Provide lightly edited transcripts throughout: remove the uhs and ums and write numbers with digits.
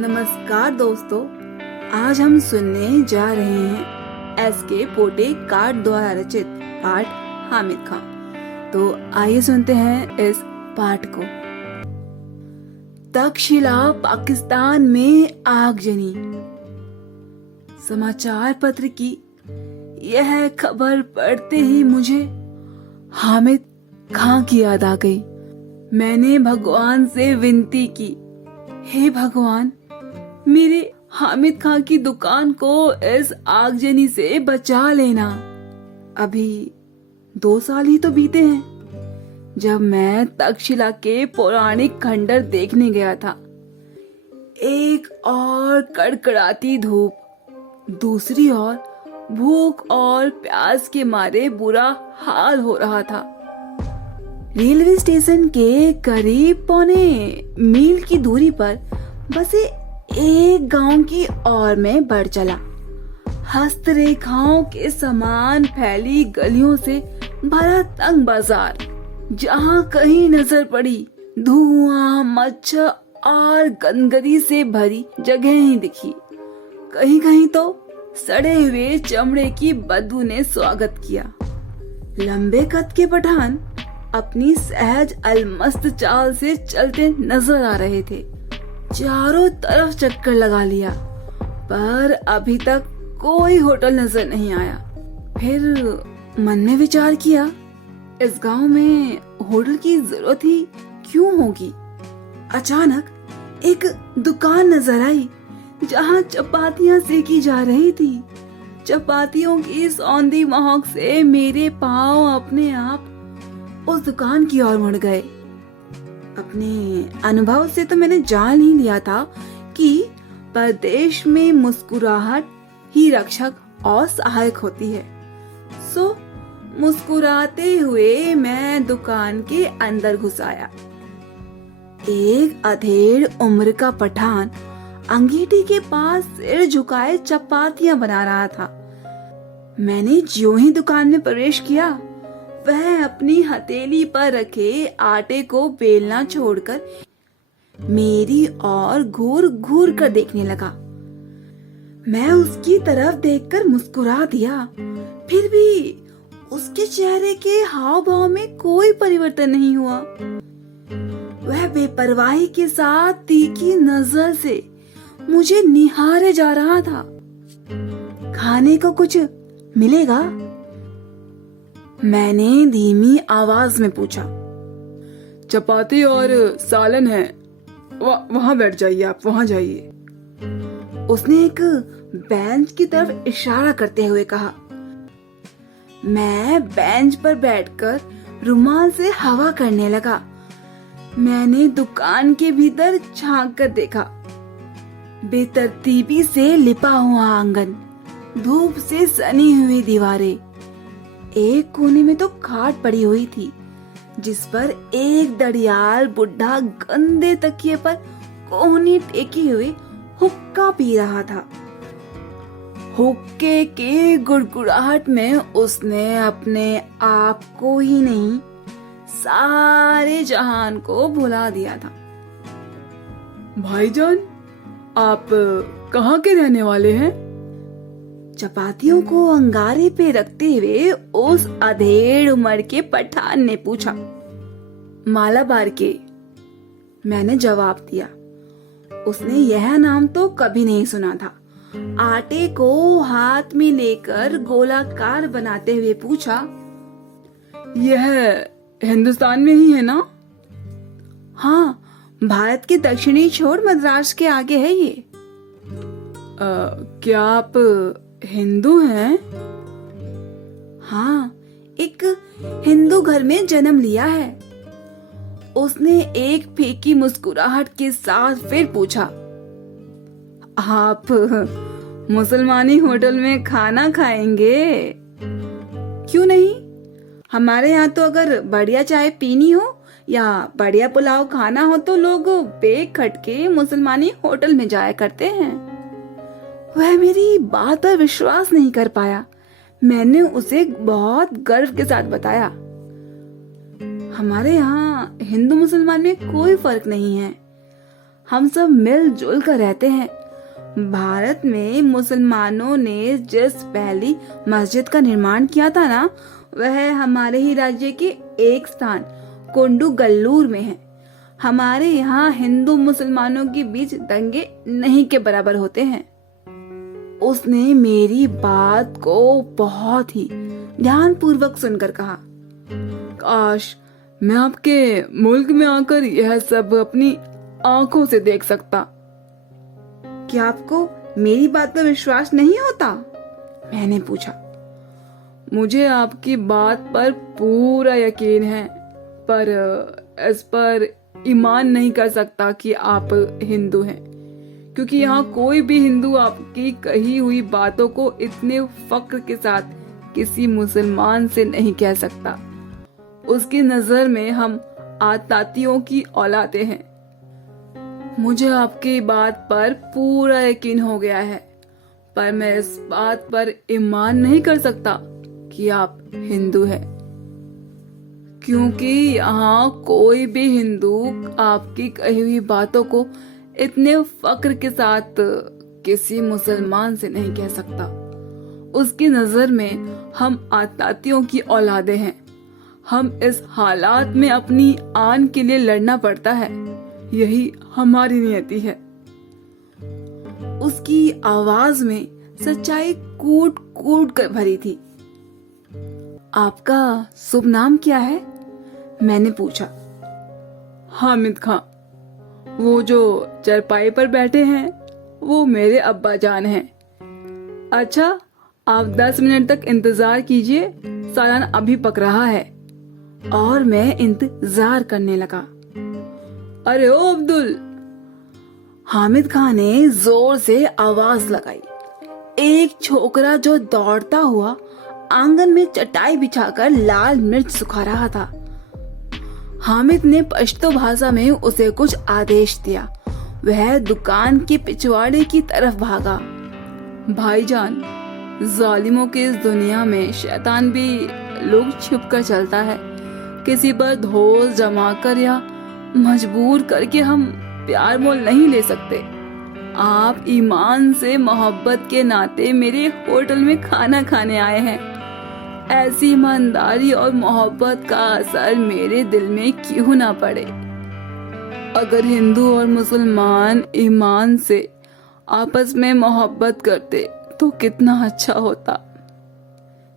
नमस्कार दोस्तों, आज हम सुनने जा रहे हैं एस.के. पोटे कार्ड द्वारा रचित पाठ हामिद खां। तो आइए सुनते हैं इस पाठ को। तक्षशिला पाकिस्तान में आगजनी। समाचार पत्र की यह खबर पढ़ते ही मुझे हामिद खां की याद आ गई। मैंने भगवान से विनती की, हे भगवान, मेरे हामिद खां की दुकान को इस आगजनी से बचा लेना। अभी 2 साल ही तो बीते हैं जब मैं तक्षशिला के पौराणिक खंडर देखने गया था। एक और कड़कड़ाती धूप, दूसरी ओर भूख और प्यास के मारे बुरा हाल हो रहा था। रेलवे स्टेशन के करीब 1.25 मील की दूरी पर बसे एक गांव की ओर में बढ़ चला। हस्तरेखाओं के समान फैली गलियों से भरा तंग बाजार, जहां कहीं नजर पड़ी धुआं, मच्छर और गंदगी से भरी जगह ही दिखी। कहीं कहीं तो सड़े हुए चमड़े की बदबू ने स्वागत किया। लंबे कद के पठान अपनी सहज अलमस्त चाल से चलते नजर आ रहे थे। चारों तरफ चक्कर लगा लिया, पर अभी तक कोई होटल नजर नहीं आया। फिर मन में विचार किया, इस गांव में होटल की जरूरत ही क्यों होगी। अचानक एक दुकान नजर आई जहां चपातियां सेकी जा रही थी। चपातियों की सौंधी महक से मेरे पांव अपने आप उस दुकान की ओर मुड़ गए। अपने अनुभव से तो मैंने जान ही लिया था कि परदेश में मुस्कुराहट ही रक्षक और सहायक होती है। सो मुस्कुराते हुए मैं दुकान के अंदर घुस आया। एक अधेड़ उम्र का पठान अंगीठी के पास सिर झुकाए चपातियां बना रहा था। मैंने ज्यों ही दुकान में प्रवेश किया, वह अपनी हथेली पर रखे आटे को बेलना छोड़कर मेरी ओर घूर घूर कर देखने लगा। मैं उसकी तरफ देखकर मुस्कुरा दिया, फिर भी उसके चेहरे के हाव भाव में कोई परिवर्तन नहीं हुआ। वह बेपरवाही के साथ तीखी नजर से मुझे निहारे जा रहा था। खाने को कुछ मिलेगा? मैंने धीमी आवाज में पूछा। चपाती और सालन है, वहाँ बैठ जाइए, आप वहाँ जाइए। उसने एक बेंच की तरफ इशारा करते हुए कहा। मैं बेंच पर बैठकर रुमाल से हवा करने लगा। मैंने दुकान के भीतर झांक कर देखा। बेतरतीबी से लिपा हुआ आंगन, धूप से सनी हुई दीवारें। एक कोने में तो खाट पड़ी हुई थी, जिस पर एक दड़ियाल बुढ़ा गंदे तकिए पर कोहनी टेकी हुए हुक्का पी रहा था। हुक्के के गुड़गुड़ाहट में उसने अपने आप को ही नहीं, सारे जहान को भुला दिया था। भाईजान, आप कहाँ के रहने वाले हैं? चपातियों को अंगारे पे रखते हुए उस अधेड़ उम्र के पठान ने पूछा। मालाबार के, मैंने जवाब दिया। उसने यह नाम तो कभी नहीं सुना था। आटे को हाथ में लेकर गोलाकार बनाते हुए पूछा, यह हिंदुस्तान में ही है ना? हाँ, भारत के दक्षिणी छोर मद्रास के आगे है ये। क्या आप हिंदू हैं? हाँ, एक हिंदू घर में जन्म लिया है। उसने एक फीकी मुस्कुराहट के साथ फिर पूछा, आप मुसलमानी होटल में खाना खाएंगे? क्यों नहीं? हमारे यहाँ तो अगर बढ़िया चाय पीनी हो या बढ़िया पुलाव खाना हो तो लोग बेखटके मुसलमानी होटल में जाया करते हैं। वह मेरी बात पर विश्वास नहीं कर पाया। मैंने उसे बहुत गर्व के साथ बताया, हमारे यहाँ हिंदू मुसलमान में कोई फर्क नहीं है। हम सब मिलजुल कर रहते हैं। भारत में मुसलमानों ने जिस पहली मस्जिद का निर्माण किया था ना, वह हमारे ही राज्य के एक स्थान कोंडूगल्लूर में है। हमारे यहाँ हिंदू मुसलमानों के बीच दंगे नहीं के बराबर होते हैं। उसने मेरी बात को बहुत ही ध्यानपूर्वक सुनकर कहा, काश मैं आपके मुल्क में आकर यह सब अपनी आंखों से देख सकता। क्या आपको मेरी बात पर विश्वास नहीं होता? मैंने पूछा। मुझे आपकी बात पर पूरा यकीन है, पर इस पर ईमान नहीं कर सकता कि आप हिंदू हैं, क्योंकि यहाँ कोई भी हिंदू आपकी कही हुई बातों को इतने फक्र के साथ किसी मुसलमान से नहीं कह सकता। उसकी नजर में हम आतातियों की औलादे हैं। मुझे आपकी बात पर पूरा यकीन हो गया है, पर मैं इस बात पर ईमान नहीं कर सकता कि आप हिंदू हैं, क्योंकि यहाँ कोई भी हिंदू आपकी कही हुई बातों को इतने फक्र के साथ किसी मुसलमान से नहीं कह सकता। उसकी नजर में हम आतातियों की औलादे हैं। हम इस हालात में अपनी आन के लिए लड़ना पड़ता है, यही हमारी नियति है। उसकी आवाज में सच्चाई कूट कूट कर भरी थी। आपका शुभ नाम क्या है? मैंने पूछा। हामिद खां। वो जो चरपाई पर बैठे हैं वो मेरे अब्बा जान हैं। अच्छा, आप 10 मिनट तक इंतजार कीजिए, सालन अभी पक रहा है। और मैं इंतजार करने लगा। अरे ओ अब्दुल! हामिद खान ने जोर से आवाज लगाई। एक छोकरा जो दौड़ता हुआ आंगन में चटाई बिछाकर लाल मिर्च सुखा रहा था। हामिद ने पश्तो भाषा में उसे कुछ आदेश दिया। वह दुकान के पिछवाड़े की तरफ भागा। भाईजान, जालिमों की इस दुनिया में शैतान भी लोग छिप कर चलता है। किसी पर धोल जमा कर या मजबूर करके हम प्यार मोल नहीं ले सकते। आप ईमान से मोहब्बत के नाते मेरे होटल में खाना खाने आए हैं। ऐसी ईमानदारी और मोहब्बत का असर मेरे दिल में क्यों ना पड़े। अगर हिंदू और मुसलमान ईमान से आपस में मोहब्बत करते तो कितना अच्छा होता।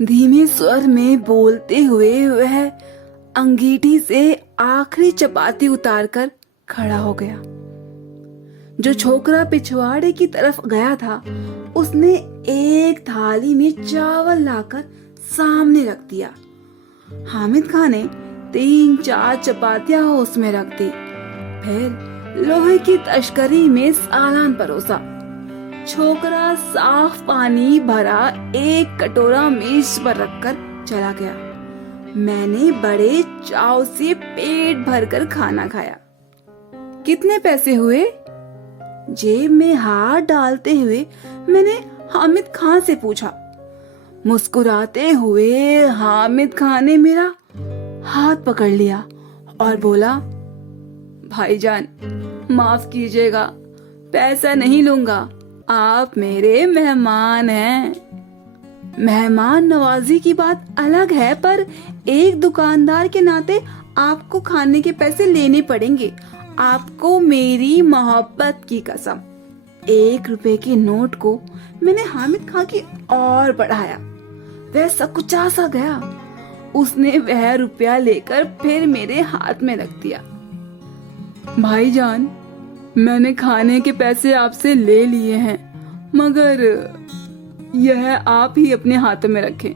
धीमे स्वर में बोलते हुए वह अंगीठी से आखिरी चपाती उतारकर खड़ा हो गया। जो छोकरा पिछवाड़े की तरफ गया था, उसने एक थाली में चावल लाकर सामने रख दिया। हामिद खान ने 3-4 चपातियां उसमें रख दी, फिर लोहे की तश्करी में सालन परोसा। छोकरा साफ पानी भरा एक कटोरा मेज पर रखकर चला गया। मैंने बड़े चाव से पेट भरकर खाना खाया। कितने पैसे हुए? जेब में हाथ डालते हुए मैंने हामिद खान से पूछा। मुस्कुराते हुए हामिद खान ने मेरा हाथ पकड़ लिया और बोला, भाईजान माफ कीजिएगा, पैसा नहीं लूंगा, आप मेरे मेहमान हैं। मेहमान नवाजी की बात अलग है, पर एक दुकानदार के नाते आपको खाने के पैसे लेने पड़ेंगे। आपको मेरी मोहब्बत की कसम। 1 रुपए के नोट को मैंने हामिद खान की ओर बढ़ाया। वह सकुचा सा गया। उसने वह रुपया लेकर फिर मेरे हाथ में रख दिया। भाईजान, मैंने खाने के पैसे आपसे ले लिए हैं, मगर यह आप ही अपने हाथों में रखें।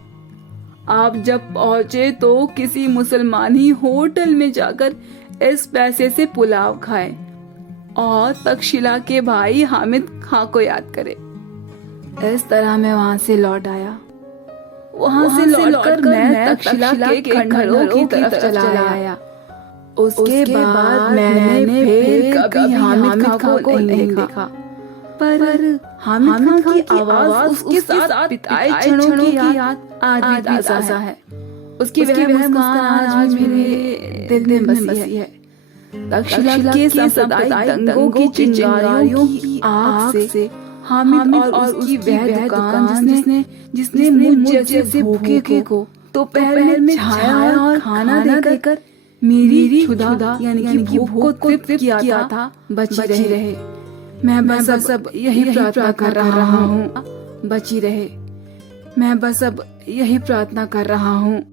आप जब पहुंचे तो किसी मुसलमानी होटल में जाकर इस पैसे से पुलाव खाए और तक्षशिला के भाई हामिद खां को याद करे। इस तरह मैं वहां से लौट आया। वहां से लौटकर मैं तक्षशिला के खंडहरों की तरफ चला आया। उसके बाद मैंने फिर कभी हामिद खां को नहीं देखा। पर हामिद खां की आवाज, उसके साथ बिताए क्षणों की याद आज भी ताज़ा है। उसकी वह मुस्कान आज भी मेरे दिल में बसी है। तक्षशिला के सांप्रदायिक दंगों की चिंगारियों की आग से हामिद और उसकी वह दुकान जिसने मुझ जैसे भूखे को दोपहर में छाया और खाना देकर मेरी क्षुधा यानी कि भूख को तृप्त किया था बची रहे। मैं बस अब यही प्रार्थना कर रहा हूँ, बची रहे। मैं बस अब यही प्रार्थना कर रहा हूँ।